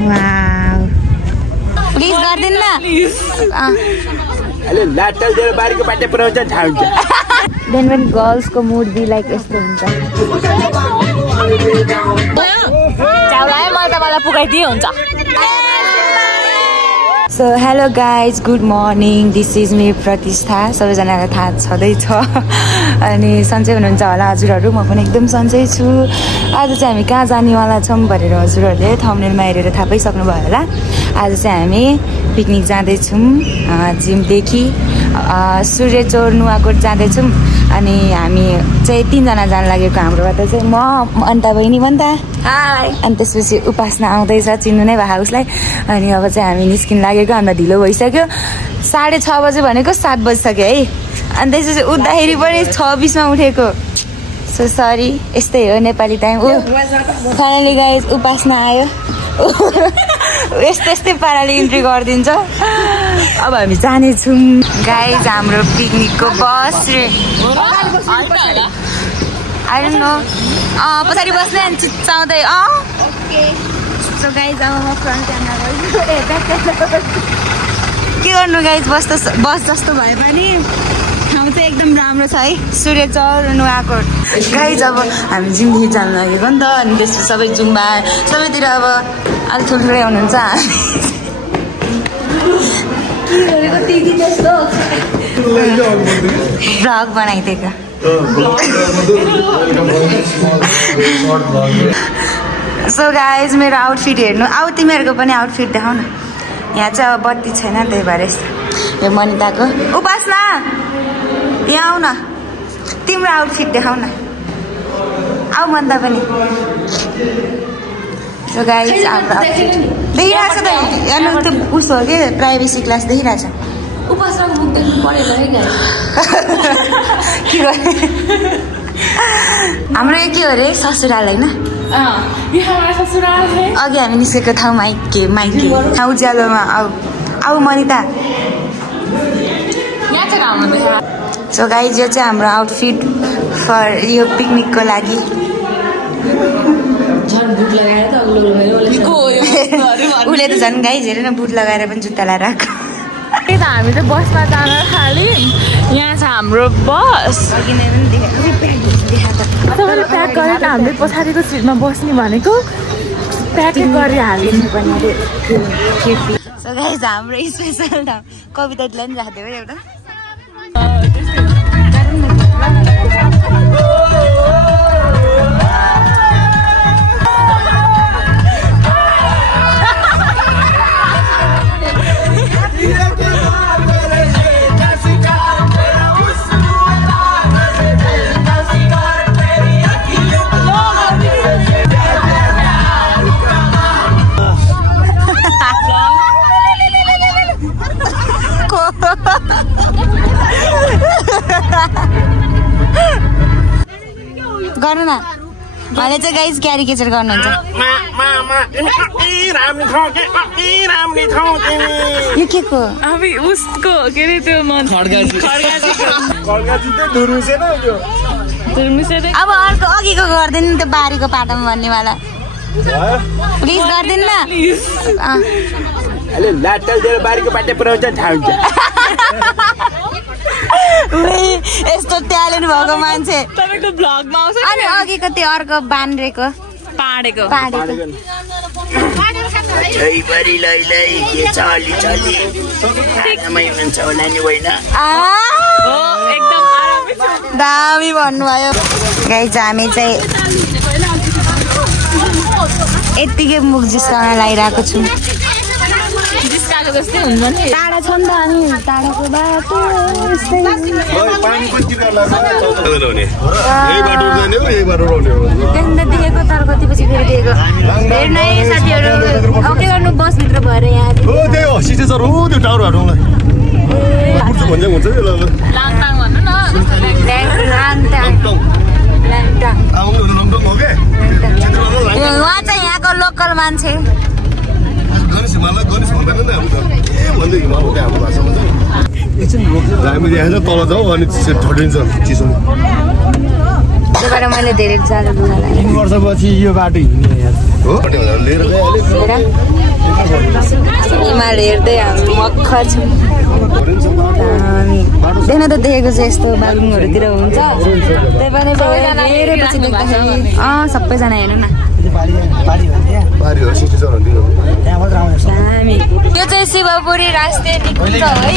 Wow please गर्दिन न अले लाटल दिएर बारीको बाटे पुराउँछ थाहा हुन्छ देन when girls को मूड बी लाइक यस्तो हुन्छ चाउलाई मलाई तपाईलाई पुगाइदिए हुन्छ So hello guys, good morning. This is me प्रतिष्ठा. सबैजनालाई थाहा छँदैछ अनि सन्चै हुनुहुन्छ होला हजुरहरू. म पनि एकदम सन्चै छु. आज चाहिँ हामी कहाँ जानेवाला छौँ भनेर हजुरहरूले थम्बनेलमा हेरेर थाहा पाइसक्नुभयो होला. आज चाहिँ हामी पिकनिक जाँदैछौँ जिमदेखि सूर्यचौर नुवाकोट जाँदैछौँ अनि हामी चाहिँ 3 जना जान लागेको. हाम्रोबाट चाहिँ म अन्ता बहिनी भन्दा हाई अनि त्यसपछि उपासना आउँदैछ चिन्नु नै भयो उसलाई. अनि अब चाहिँ हामी निस्किन लागेको. हामीलाई ढिलो भइसक्यो 6:30 बजे भनेको 7 बजिसक्यो है. अनि त्यसपछि उठ्दाखेरि पनि 6:20 मा उठेको. सो सरी यस्तै हो नेपाली टाइम. फाइनली गाइज उपासना आयो यस्तै पाराले इन्ट्री गरिदिन्छ. अब हामी जानेछौँ गाइज हाम्रो पिकनिकको बस रे आई डोन्ट नो पछाडि बस्ने अनि चिच्चाउँदै सो गाइज अब म फ्रन्ट क्यामेरा के गर्नु गाइज बस जस्तो भए पनि ठाउँ चाहिँ एकदम राम्रो छ है सूर्यचौर नुवाकोट. गाइज अब हामी जिमदेखि जानु लागेको नि त अनि त्यसपछि सबै जुम्बा सबैतिर अब अलि ठुल्ठुलै हुनुहुन्छ. भ्लग बनाइदिएको सो गाइज मेरो आउटफिट हेर्नु तिमीहरूको पनि आउटफिट देखाउ न. यहाँ चाहिँ अब बत्ती छैन त्यही भएर यस्तो. यो मनिताको उपासना यहाँ आऊ न तिम्रो आउटफिट देखाउ न आऊ मन्दा पनि. सो गाइज हाम्रो आउटफिट देखिरहेको छ त हेर्नु त्यो उसो हो कि प्राइभेसी क्लास देखिरहेको छ. के गर्ने हाम्रो के हो अरे ससुराल होइन अघि हामी निस्केको ठाउँ माइके ठाउँ उज्यालोमा आऊ मनिता. सो गाइज यो चाहिँ हाम्रो आउटफिट फर यो पिकनिकको लागि. उसले त झन् गाइज हेरेन बुट लगाएर पनि जुत्ता लगाएर आएको. त्यही त हामी त बसमा जान थाल्यौँ. यहाँ छ हाम्रो बस तपाईँले प्याक गरेर हामीले पछाडिको सिटमा बस्ने भनेको प्याक गरिहाल्नु पनि. सो गाइज हाम्रो स्पेसल ठाउँ कवितालाई पनि राखिदियो एउटा गर्नु न मैले चाहिँ गाइज क्यारिकेचर गर्नुहुन्छ. यो के को उसको के अरे त्यो अब अर्को अघिको गर्दैन त्यो बारीको पाटोमा भन्नेवाला प्लिज गर्दिन न अले लाटल दिएर बारीको बाटे पुराउँछ थाहा हुन्छ यस्तो ट्यालेन्ट भएको मान्छे तपाईको ब्लगमा आउँछ अनि अघिको त्यो अर्को बान्रेको पाडेको जय बरी लै के चाली आरामै हुन्छ होला नि होइन एकदम आरामै छ. दामी भन्नुभयो गाइज. हामी चाहिँ यत्तिकै मुख जिस्काउन लागिरहेको छौँ. जिस्काको जस्तै हुन्छ नि टाढा छ नि त अनि टाढाको बाटो देखेको तर कति पछि फेरि देखेको हेर्नु है साथीहरू. अब के गर्नु बसभित्र भएर यहाँ लाङटाङ भन्नु न उहाँ चाहिँ यहाँको लोकल मान्छे. तल जाऊ अनि ठडिन्छ चिसो. त्यही भएर मैले धेरै जाडो लुगा लगाएँ. 3 वर्षपछि यो बाटो हिँड्ने हिमाल हेर्दै हामी मक्ख छौँ। देख्न त देखेको चाहिँ यस्तो बागलुङहरूतिर हुन्छ, त्यही पनि हेरेपछि देख्दाखेरि सबैजना हेर्नु न। यो चाहिँ शिवपुरी राष्ट्रिय निकुञ्ज है।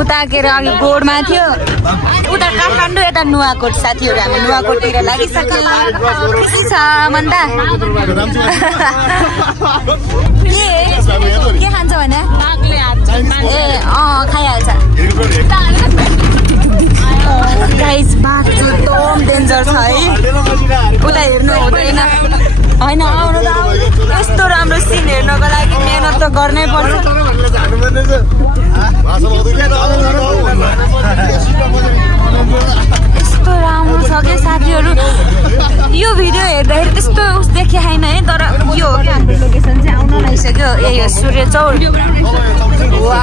उता के अरे अघि गोडमा थियो, उता काठमाडौँ, यता नुवाकोट। साथीहरू हामी नुवाकोटतिर लागिसक्यो। खुसी छ मन्दा? के खान्छ भने ए खाइहाल्छ। गाइस बाघ चाहिँ एकदम डेन्जर छ है, उता हेर्नु हुँदैन। होइन आउनु त आउनु, यस्तो राम्रो सिन हेर्नको लागि मेहनत त गर्नै पर्छ। यस्तो राम्रो छ कि साथीहरू, यो भिडियो हेर्दाखेरि त्यस्तो देखे छैन है, तर यो हो कि हाम्रो लोकेसन चाहिँ आउन लागिसक्यो। यही हो सूर्य चौर। वा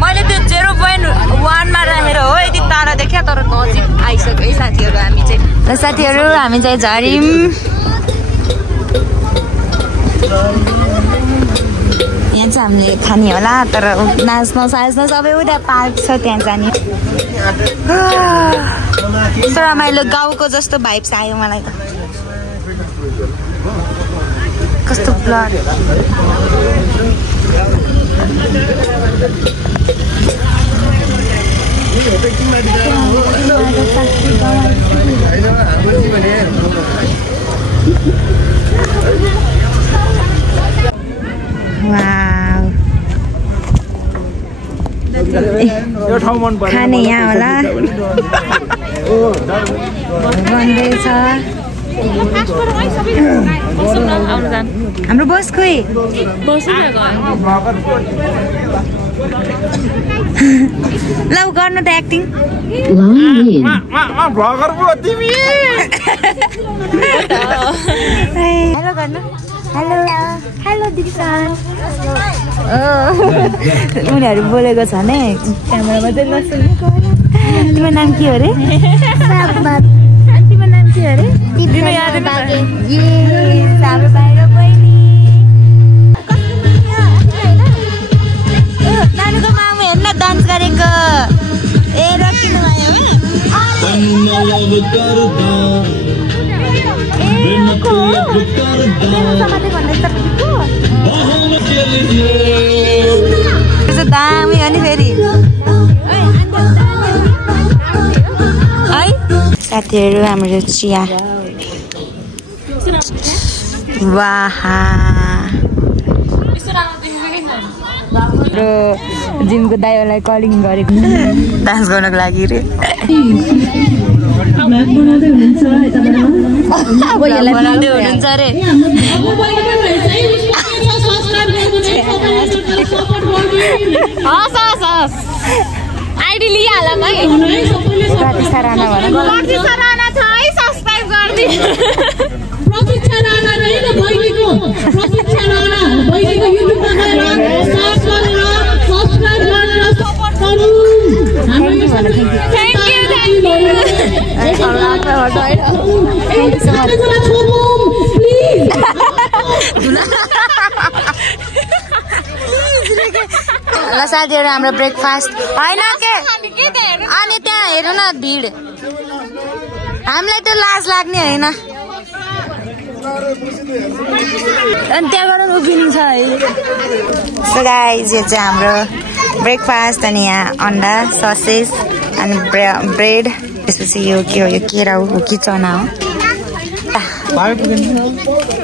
मैले त्यो 0.1मा राखेर हो यति टाढा देख्या, तर नजिक आइसक्यो है साथीहरू। हामी चाहिँ झर्यौँ। यहाँ चाहिँ हामीले खाने होला, तर नाच्न साच्न सबै उता पार्क छ त्यहाँ जाने। तर रमाइलो गाउँको जस्तो भाइब्स आयो मलाई त। कस्तो ब्लर खाने यहाँ होला बन्दैछ। हाम्रो बस खोइ ल गर्नु त एक्टिङ। हेलो गर्नु। Hello hello Dickson. उनीहरू बोलेको छ नि क्यामेरामा चाहिँ नसुनेको। तिम्रो नाम के हो अरे? तिम्रो नाम के हो अरे? नानीको मामु हेर्न डान्स गरेको। ए रकिनु भयो दामी हो नि फेरि है साथीहरू। हाम्रो चिया वाह। जिमको दाइहरूलाई कलिङ गरेको डान्स गर्नको लागि रे। बनाउँदै हुनुहुन्छ अरे। आइडी लिइहालौँ है। प्रतीक्षा राणा भन। प्रतीक्षा राणा छ है, सब्सक्राइब गरिदिनु। प्रतीक्षा राणा रहेन बहिनीको। प्रतीक्षा राणा बहिनीको युट्युबमा गएर सर्च गरेर सब्सक्राइब गरेर सपोर्ट गरौँ। Thank you thank you. ल साथीहरू हाम्रो ब्रेकफास्ट होइन के अनि त्यहाँ हेर्नु न भिड, हामीलाई त्यो लाज लाग्ने होइन। अनि त्यहाँ गएर उभिनु छ अहिले। सो गाइज यो चाहिँ हाम्रो ब्रेकफास्ट। अनि यहाँ अन्डा ससेज अनि ब्रेड, त्यसपछि यो के हो, यो केरा हो कि चना हो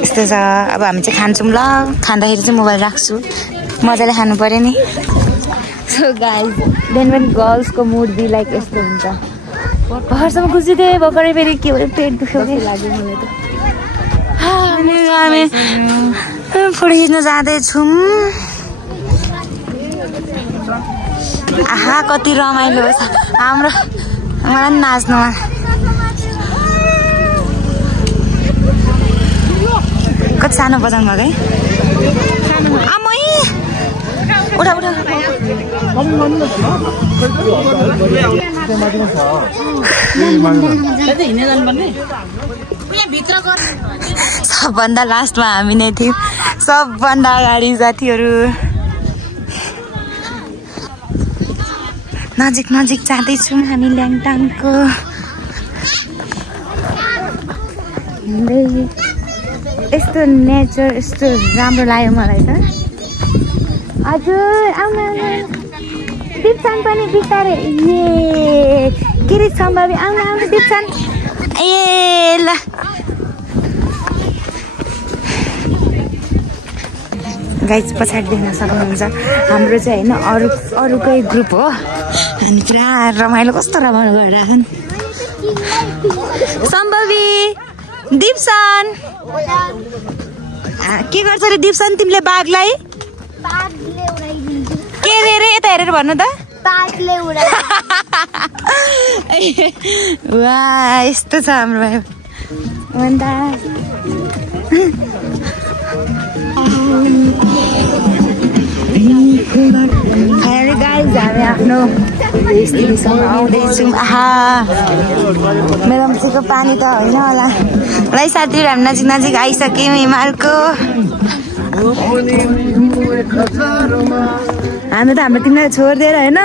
यस्तो छ। अब हामी चाहिँ खान्छौँ ल। खाँदाखेरि चाहिँ मोबाइल राख्छु, मजाले खानु पर्यो नि। सो गाइज देन पनि गर्ल्सको मुड बी लाइक यस्तो हुन्छ। घरसम्म खुसी थिएँ, भर्खरै फेरि के भयो पेट दुख्यो कि लाग्यो मलाई त। हामी फोटो खिच्न जाँदैछौँ। आहा कति रमाइलो छ हाम्रो। मलाई पनि नाच्नुमा कति सानो बजाउनु भएको है। आमै उठा उठा सबभन्दा लास्टमा हामी नै थियौँ सबभन्दा अगाडि साथीहरू नजिक नजिक जाँदैछौँ हामी ल्याङटाङको यस्तो नेचर यस्तो राम्रो लाग्यो मलाई त हजुर आउनु दिप्सन पनि बिस्तारै ए के रे सम्भावी आउनु आउनु दिप्सन ए ल गाइज पछाडि देख्न सक्नुहुन्छ हाम्रो चाहिँ होइन अरूकै ग्रुप हो अनि पुरा रमाइलो कस्तो रमाइलो गरिरहेछन् सम्भवी दिप्सन के गर्छ रे दिप्सन तिमीले बाघलाई के रे यता हेरेर भन्नु त वा यस्तो छ हाम्रो भाइ अन्त गाइज हामी आफ्नो स्त्रीसँग आउँदैछौँ आहा मेरो मसीको पानी त होइन होला ल साथीहरू हामी नजिक नजिक आइसक्यौँ हिमालको हामी त हाम्रो तिमीलाई छोडिदिएर होइन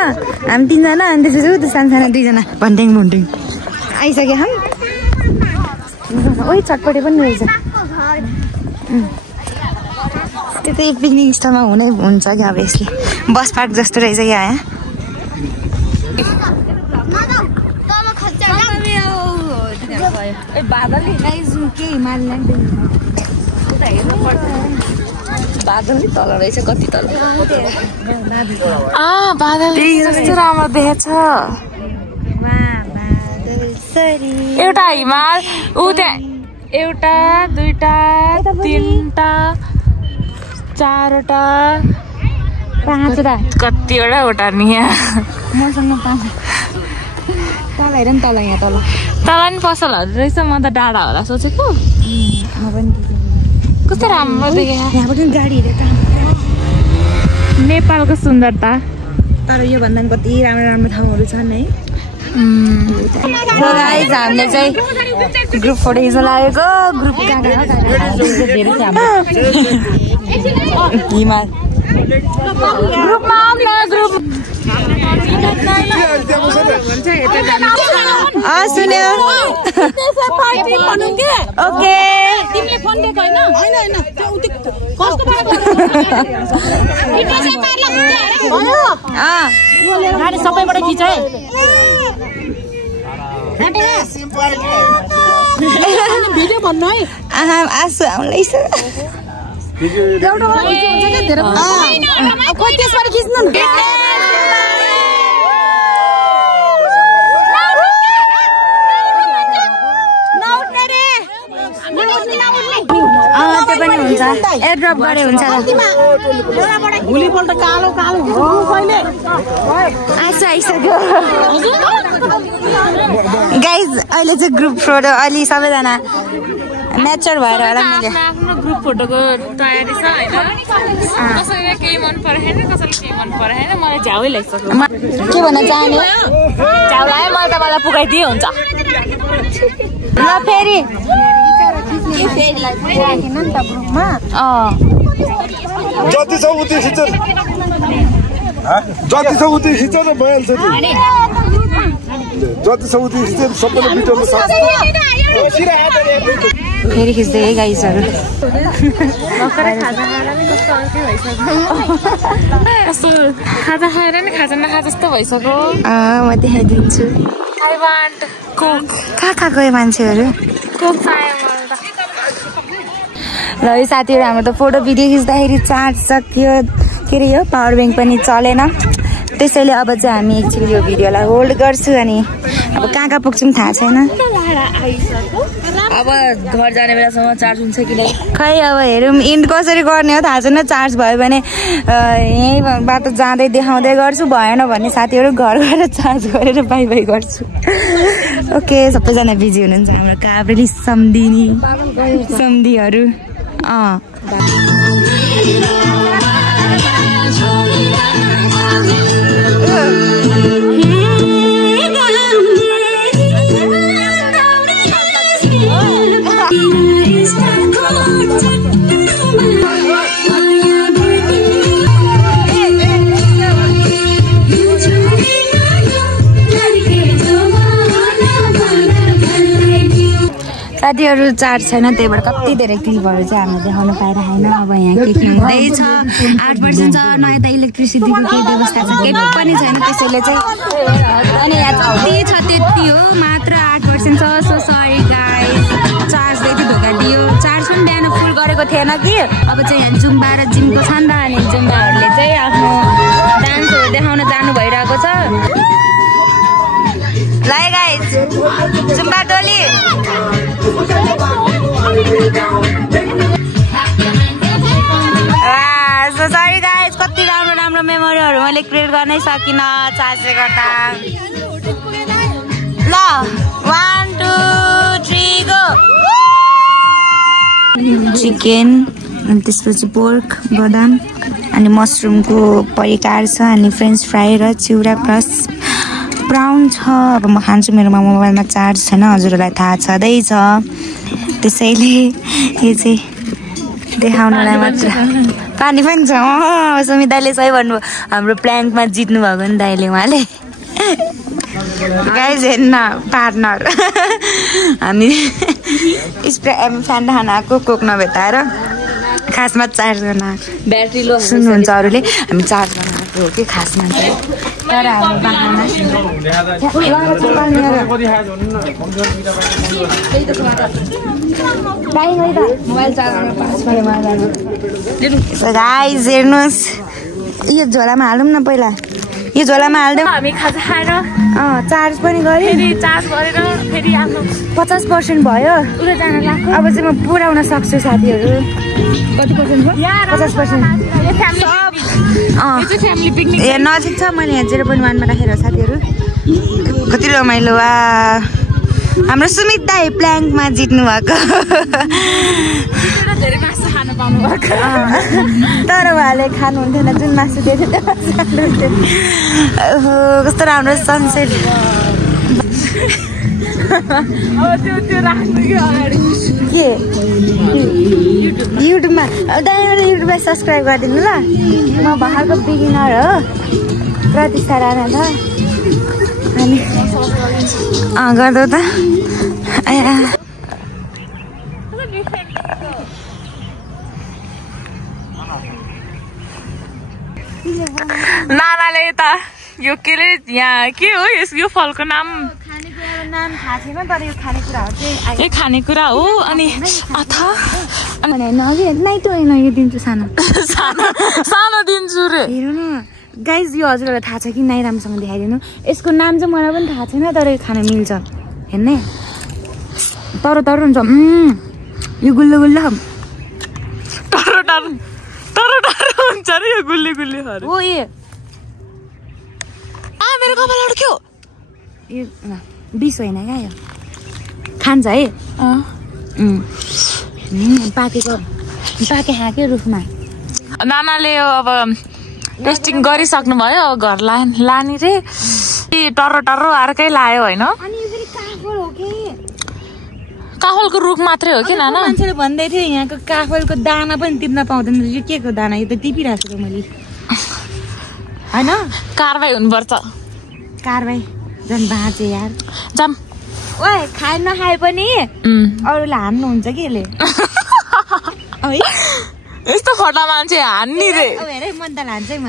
हामी तिनजना अनि त्यसपछि ऊ सानो दुईजना भन्ट्याङ आइसक्यो हम ओइ चटपटे पनि रहेछ त्यो त एक पिकनिक स्थलमा हुनै हुन्छ क्या अब यसले बस पार्क जस्तो रहेछ क्या यहाँ बादल तल रहेछ कति तल बादल कस्तो राम्रो देखेछ एउटा हिमाल ऊ त्यहाँ एउटा दुईटा तीनटा चारवटा पाँचवटा कतिवटा वटा नि यहाँ मसँग पाँच तल हेर नि तल यहाँ तल नि पसलहरू रहेछ म त डाँडा होला सोचेको म पनि कस्तो राम्रो देखेँ यहाँबाट गाडी हेरेर नेपालको सुन्दरता तर यो भन्दा कति राम्रो राम्रो ठाउँहरू छन् है हामीले चाहिँ ग्रुप फोटो खिच्न लागेको ग्रुप हिमाल सुन्यो ओके तिमीले फोन दिएको होइन गाडी सबैबाट खिच है भिडियो भन्नु है आसु आउँदैछ त्यसबाट खिच्नु त्यो पनि हुन्छ एयरड्रप गरे हुन्छ भोलिपल्ट कालो कालो आसु आइसक्यो गाइज अहिले चाहिँ ग्रुप फोटो अलि सबैजना म्याचर भएर होला मैले आफ्नो ग्रुप फोटोको तयारी छ होइन कसैलाई केही मन परेन कसैलाई केही मन परेन मलाई झ्याउै लागिसक्यो के भन्न चाहने झ्याउ लाग्यो मलाई त मलाई पुगाइदिए हुन्छ ल फेरि जति छ उति खिच जति छ उति खिच न भइहाल्छ नि जति छ उति खिच सबैले बिटोर्नु सक्छ फेरि खिच्दै है गाइजहरू खाजा खाएर नि खाजा नखा जस्तो भइसक्यो म देखाइदिन्छु आई वान्ट कोक कहाँ गयो मान्छेहरू कोक चाहियो मलाई त ल यो साथीहरू हाम्रो त फोटो भिडियो खिच्दाखेरि चार्ज सक्यो के अरे यो पावर ब्याङ्क पनि चलेन त्यसैले अब चाहिँ हामी एकछिन यो भिडियोलाई होल्ड गर्छु अनि अब कहाँ पुग्छौँ थाहा छैन अब घर जाने बेलासम्म चार्ज हुन्छ कि नै खै अब हेरौँ इन्ड कसरी गर्ने हो थाहा छैन चार्ज भयो भने यहीँ बाटो जाँदै देखाउँदै गर्छु भएन भने साथीहरू घर गएर चार्ज गरेर बाई बाई गर्छु ओके सबैजना बिजी हुनुहुन्छ हाम्रो काभ्रेली सम्धीहरू साथीहरू चार्ज छैन त्यही भएर कति धेरै क्लिपहरू चाहिँ हामीले देखाउन पाइरहेन अब यहाँ के हुँदैछ 8% छ नयाँ त इलेक्ट्रिसिटीको केही व्यवस्था छ केही पनि छैन त्यसैले चाहिँ अनि यहाँ जति छ त्यति हो मात्र 8% छ सो सरी गाइस चार्जले चाहिँ धोका दियो चार्ज पनि बिहान फुल गरेको थिएन कि अब चाहिँ यहाँ जुम्बा र जिमको छ नि त अनि जुम्बाहरूले चाहिँ आफ्नो डान्सहरू देखाउन जानु भइरहेको छ ल गाइस जुम्बा टोली सो सरी गाइस कति राम्रो राम्रो मेमोरीहरू मैले क्रिएट गर्नै सकिनँ चार्जले गर्दा ल 1 2 3 गो चिकन अनि त्यसपछि पोर्क बदाम अनि मसरुमको परिकार छ अनि फ्रेन्च फ्राई र चिउरा प्लस ब्राउन छ अब म खान्छु मेरोमा मोबाइलमा चार्ज छैन हजुरहरूलाई थाहा छँदैछ त्यसैले यो चाहिँ देखाउनलाई मात्र पानी पनि छ सुमित दाइले सही भन्नुभयो हाम्रो प्ल्याङ्कमा जित्नु भएको नि दाइले उहाँले गाइज हेर्न पार्टनर हामी फ्यान्डा खान आएको कोक नभेटाएर खासमा चार्ज गर्न ब्याट्री लो सुन्नुहुन्छ अरूले हामी चार्ज गर्न आएको हो कि खासमा चाहिँ तर हाम्रो बाख्रामा मोबाइल चार्ज गाइज हेर्नुहोस् यो झोलामा हालौँ न पहिला यो झोलामा हाल्दै हामी खाजा खाएर चार्ज पनि गऱ्यो फेरि चार्ज गरेर फेरि हाम्रो 50% भयो उता जान लाग्यो अब चाहिँ म पुऱ्याउन सक्छु साथीहरू कति पर्सेन्ट भयो 50% फ्यामिली पिकनिक ए नजिक छ मैले यहाँ 0.1 मा राखेर साथीहरू कति रमाइलो वा हाम्रो सुमित दाइ प्ल्याङ्कमा जित्नु भएको धेरै मासु खान पाउनु भएको तर उहाँले खानुहुन्थेन जुन मासु दिएको कस्तो राम्रो सनसेट त्यो राख्नु कि अगाडि के युट्युबमा दाइले युट्युबमा सब्सक्राइब गरिदिनु ल म भर्खरको बिगिनर हो प्रतिष्ठा राणा त अनि गर्दो त नानाले त यो के रे यहाँ के हो यो फलको नाम नाम थाहा छैन तर यो खानेकुराहरू चाहिँ यो खानेकुरा हो अनि अथा अनि नाइटो होइन यो दिन्छु सानो सानो दिन्छु रे हेर्नु न गाइज यो हजुरहरूलाई थाहा छ कि नाइ राम्रोसँग देखाइदिनु यसको नाम चाहिँ मलाई पनि थाहा छैन तर यो खान मिल्छ हेर्ने तर हुन्छ यो गुल्लो गुल्लो तर हुन्छ रे यो गुल्ली गुल्लीहरू हो यो मेरो कपाल अड्क्यो यो बिस होइन क्या यो खान्छ है पाके खाके रुखमा नानाले यो अब टेस्टिङ गरिसक्नु भयो घर लाने रे टर्रो अर्कै लायो होइन काफलको रुख मात्रै हो कि नाना मान्छेले भन्दै थियो यहाँको काफलको दाना पनि टिप्न पाउँदैन यो के को दाना यो त टिपिरहेको छु मैले होइन कारबाही हुनुपर्छ कारबाही झन् बाँचे यार जाम ओए खाए नखाए पनि अरूलाई हान्नुहुन्छ कि यसले यस्तो फटा मान्छे हान्ने रे हेर मन त लान्छ म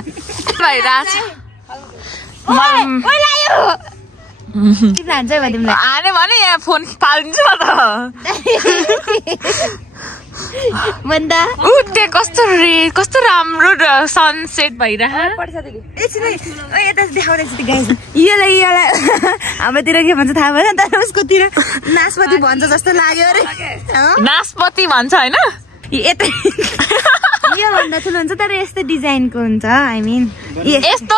लान्छ तिमीलाई हाने भने यहाँ फोन फालिदिन्छु म त कस्तो राम्रो सनसेट भइरहेको यता देखाउँदैछु यसलाई हाम्रोतिर के भन्छ थाहा भएन तर उसकोतिर नासपति भन्छ जस्तो लाग्यो अरे नासपति भन्छ होइन यो भन्दा ठुलो हुन्छ तर यस्तो डिजाइनको हुन्छ आई मिन यस्तो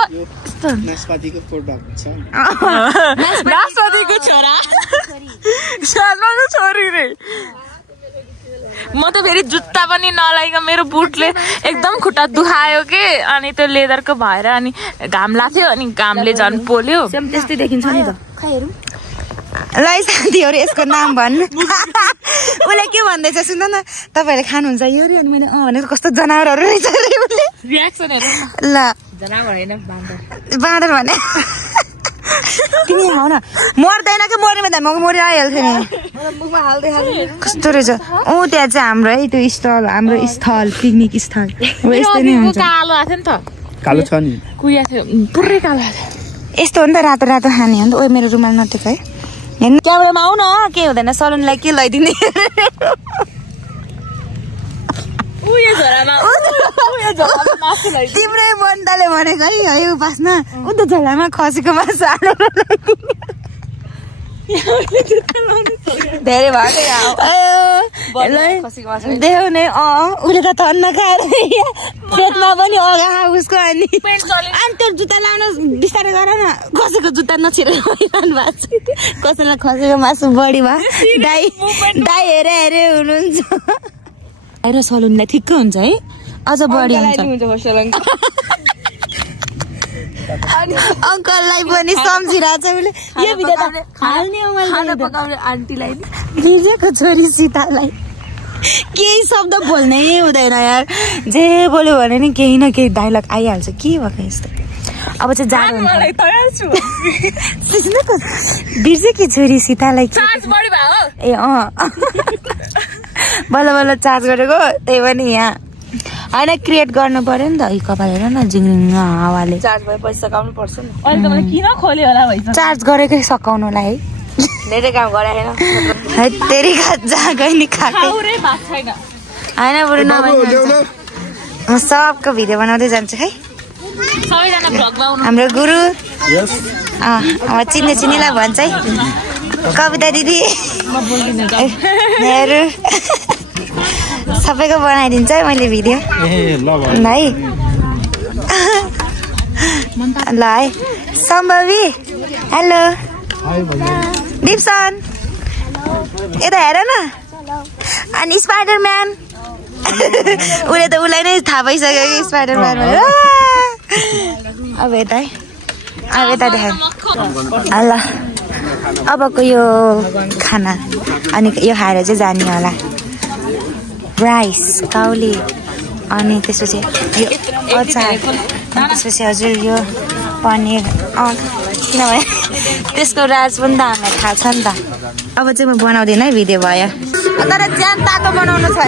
नासपातीको प्रोडक्ट छ नासपतिको छोरा सानो छोरी रे म त फेरि जुत्ता पनि नलाइकन मेरो बुटले एकदम खुट्टा दुखायो के अनि त्यो लेदरको भएर अनि घाम लाग्थ्यो अनि घामले झन् पोल्यो त्यस्तै देखिन्छ नि त ल साथीहरू यसको नाम भन्नु उसले के भन्दैछ सुन न तपाईँहरूले खानुहुन्छ यो रे अनि मैले भनेको कस्तो जनावरहरू रहेछ रे उसले रियाक्सन हेर्नु ल जनावर होइन बाँदर भने तिमी खाऊ न मर्दैन कि मर्ने त म मरि आइहाल्थ्यो नि मुखमा हाल्दै कस्तो रहेछ त्यहाँ चाहिँ हाम्रो है त्यो स्थल हाम्रो स्थल पिकनिक स्थल यस्तै नै हुन्छ कालो आथ्यो नि त कालो छ नि कुया थियो पुरै कालो आथ्यो यस्तो हो नि त रातो रातो खाने हो नि त ओइ मेरो रुमाल नटेको है हेर्नु क्यामेरामा आऊ न के हुँदैन सलुनलाई के लैदिने तिम्रै बन्दाले भनेको है यो बास्न उता झोलामा खसेको मासु धेरै भयो देऊ नै उसले त तन्न खाएर पेटमा पनि अगा उसको अनि त्यो जुत्ता लाउन बिस्तारै गर न कसैको जुत्ता नछिरेर भइरहनु भएको छ कसैलाई खसेको मासु बढी भयो दाइ हेरे हेरे हुनुहुन्छ र सलुनलाई ठिक्कै हुन्छ है अझ बढी हुन्छ अङ्कललाई पनि सम्झिरहेको छ उसले यो भिडियो त हाल्ने हो मैले पकाउने आन्टीलाई गिर्जेको छोरी सीतालाई केही शब्द बोल्नै हुँदैन यार जे बोल्यो भने नि केही न केही डायलग आइहाल्छ के भएको यस्तो अब चाहिँ जाडो हुन्छ बिर्जेकी छोरी सीतालाई ए बल्ल बल्ल चार्ज गरेको त्यही पनि यहाँ होइन क्रिएट गर्नु पर्यो नि त कपाल हेर न जिङ हावाले चार्ज भए पैसा सकाउनु पर्छ नि अहिले त मैले किन खोल्यो होला भइसक्यो चार्ज गरेकै सकाउनुलाई है धेरै काम गराएन है तेरी जागै नि खाकै होइन बरु नभए म सबको भिडियो बनाउँदै जान्छु है हाम्रो गुरु अब चिन्ने चिन्नेलाई भन्छ है कविता दिदी मेरो सबैको बनाइदिन्छ है मैले भिडियो है ल है सम्भवी हेलो डिप्सन यता हेर न अनि स्पाइडरम्यान उसले त उसलाई नै थाहा भइसक्यो कि स्पाइडरम्यान भनेर अब यता है अब यता देखाए ल अबको यो खाना अनि यो खाएर चाहिँ जाने होला राइस काउली अनि त्यसपछि यो अचार त्यसपछि हजुर यो पनिर किनभने त्यसको राज पनि त हामीलाई थाहा छ नि त अब चाहिँ म बनाउँदिनँ है भिडियो भयो तर ज्यान तातो बनाउनु छ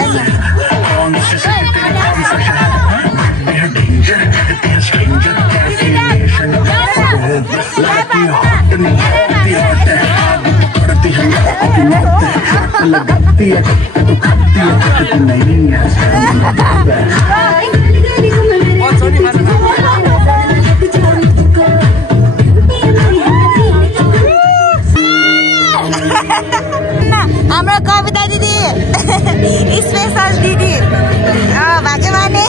हाम्रो कविता दिदी स्पेशल दिदी भाग्यमानी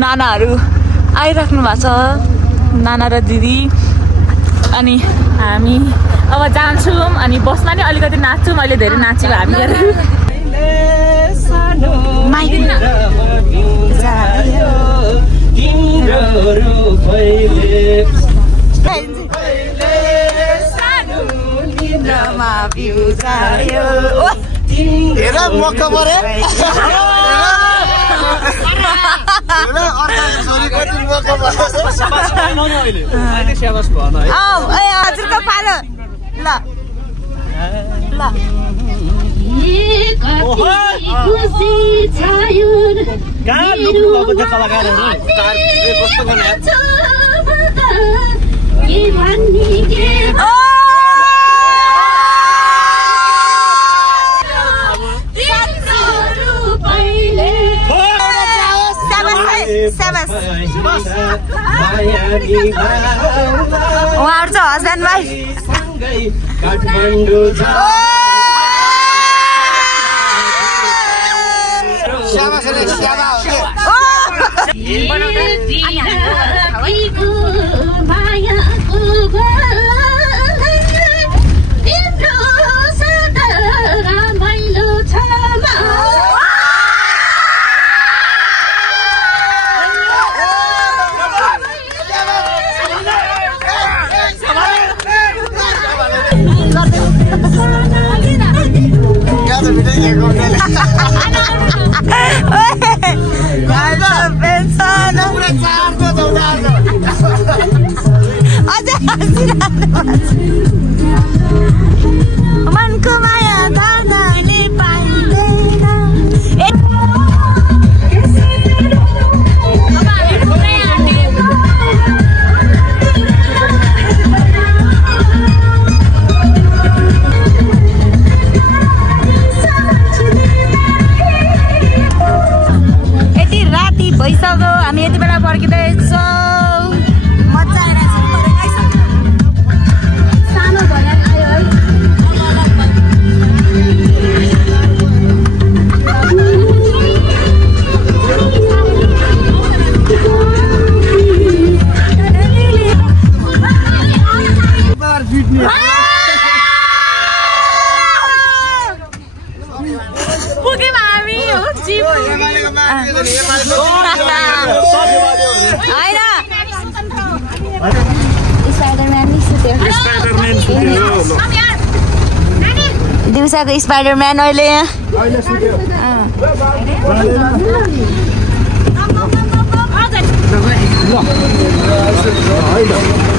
नानाहरू आइराख्नु भएको छ नाना र दिदी अनि हामी अब जान्छौँ अनि बसमा नि अलिकति नाच्छौँ अहिले धेरै नाच्यौँ हामीहरू हजुरको पालो ल ल उहाँहरू चाहिँ हस्बेन्ड वाइफ मनको माया दानाले पाइँदैन। यति राति भइसक्यो, हामी यति बेला फर्किँदैछौँ। मजा आइरहेछ। सानो भएर आयो है। पुग्यौँ हामी हो जिप दिउँसोको स्पाइडरम्यान अहिले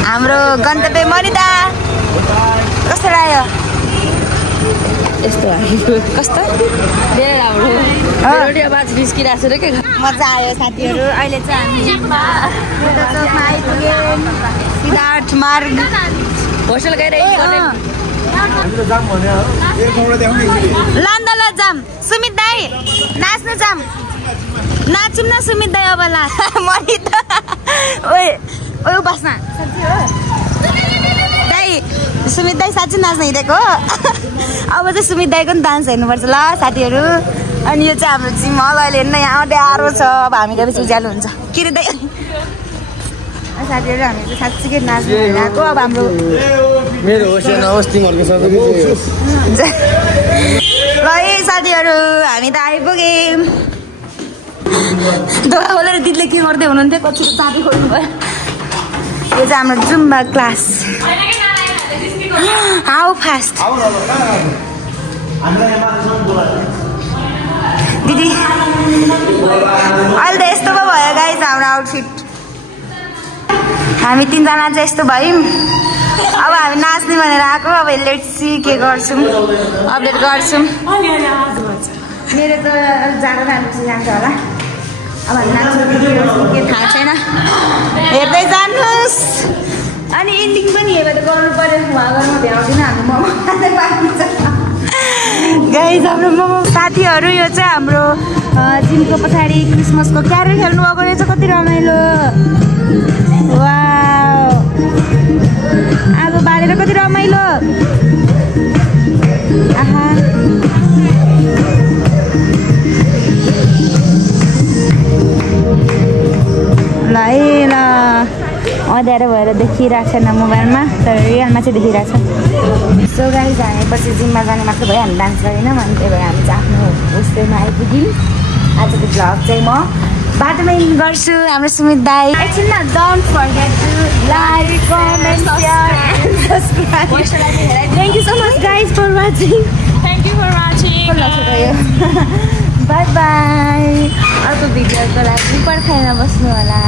हाम्रो गन्तव्य मनिता कस्तो लाग्यो? यस्तो कस्तो मजा आयो साथीहरू। अहिले चाहिँ हामी चोकमा आइपुग्यौँ। सिद्धार्थ मार्ग होस्टेल गइरहेको लान्दाला जाम। सुमित दाई नाच्नु जाम। नाचौँ न सुमित दाई अब ला मनिता ओए ओए बस्न दाई। सुमित दाई साँच्चै नाच्न हिँडेको हो। अब चाहिँ सुमित दाईको पनि डान्स हेर्नुपर्छ ल साथीहरू। अनि यो चाहिँ हाम्रो जिम हल। अहिले हेर्नु यहाँ अँध्यारो छ। अब हामीले पछि उज्यालो हुन्छ के अरे दाई। साथीहरू हामी चाहिँ साँच्चीकै नाच्नु हिँडेको। अब हाम्रो मेरो होस्टेल होस्टिङहरुको सबैको ल है साथीहरू हामी त आइपुग्यौँ। दोका खोलेर दिदीले के गर्दै हुनुहुन्थ्यो पछि चाबी खोल्नु भयो। यो चाहिँ हाम्रो जुम्बा क्लास। हाउ फास्ट दिदी अहिले त यस्तो पो भयो गाइस हाम्रो आउटफिट। हामी तीनजना चाहिँ यस्तो भयौँ। अब हामी नाच्ने भनेर आएको। अब लेट्स सी के गर्छौँ, अपडेट गर्छौँ। मेरो त जाडो राम्रोसँग जान्छ होला। अब हामी नाच्नु के थाहा छैन। हेर्दै जानुहोस्। अनि एन्डिङ पनि हेरेर त गर्नु पर्यो। उहाँ गर्नु भ्याउँदिनँ हाम्रो मोमो खाँदै पाइन्छ गाइस। हाम्रो मोमो साथीहरू यो चाहिँ हाम्रो जिमको पछाडि क्रिसमसको क्यारल खेल्नु गएको रहेछ। कति रमाइलो। वाउ आगो बालेर कति रमाइलो। आहा ल है ल अँध्यारो भएर देखिरहेको छैन मोबाइलमा, तर रियलमा चाहिँ देखिरहेको छ। सो गाइस हामी पछि जिममा जाने मात्र भयो। हामी डान्स गरेनौँ अनि त्यही भएर हामी चाहिँ आफ्नो होस्टेलमा आइपुग्यौँ। आजको भ्लग चाहिँ म बाटोमा इन गर्छु। हाम्रो सुमित दाई एकछिन न don't forget to like comment share and subscribe. Thank you so much guys for watching. Thank you for watching. Bye bye. अर्को भिडियोको लागि पर्खाइमा बस्नु होला।